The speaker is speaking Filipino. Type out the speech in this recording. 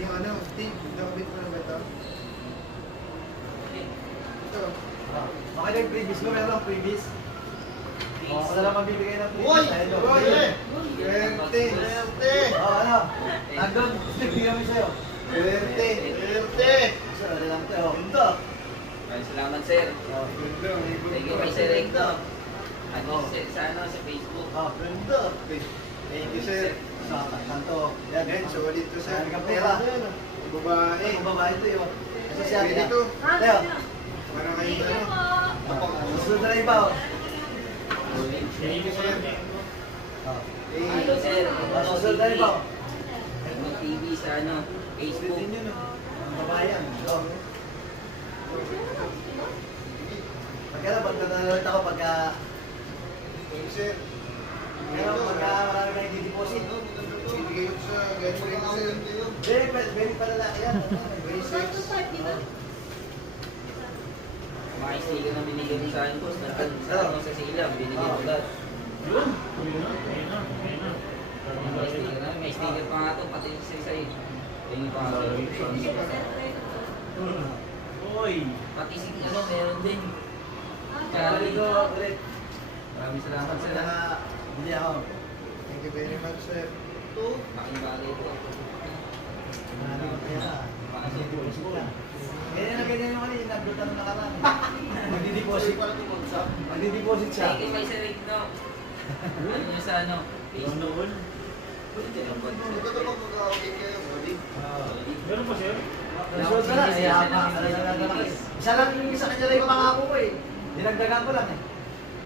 Yung ano, Steve, nakabit mo na ba ito? Ito. Okay na yung previous ko, meron lang previous. Ako na lang mabibigay ng previous. Uy! Ayun, Uy! Swerte! Swerte! Ano? Nandun, Steve, bigyan mo sa'yo. Swerte! Swerte! Sir, ano lang ito? Ganda! Maraming salamat, sir. Ganda, may Thank you kay Sir Recto. Sa Facebook. Ganda! Thank you, sir. Sa kanto. Yan, Yan, solid to, sir. Marami kang pera. Babae. Ang babae ito yun. Ito siya. Pwede to. Tayo. Para kayo, ano. Susunod na iba. Thank you, sir. Hello, sir. Susunod na iba. Mag TV sa Facebook. Pwede nyo, no? Ang babae yan. Ito. Pagka nanonood ako pagka... Thank you, sir. Pero pagka marami kayong di-deposit. Ibigay ko sa girlfriend ko, sir. Very palalaki yan. Very sex. Mga sticker na binigay mo sa akin, boss. Sa silang, binigay mo lahat. May sticker pa nga ito, pati sa isa-isa. Tingin pa nga ito. Pati si meron din. Kaya dito, ulit. Maraming salamat, sir. Hindi ako. Thank you very much, sir. Making bagay ito. Marami kang pera. Di-deposit ka. Ganyan na ganyan yung kanina, nagbutan na nakaraan. Magdi-deposit. Magdi-deposit siya. Thank you kay Sir Recto. Ano nyo sa Facebook? Meron pa siya? Nasuot ka na. Isa lang yung sa kanya lang yung pangako ko eh. Dinagdagan ko lang eh.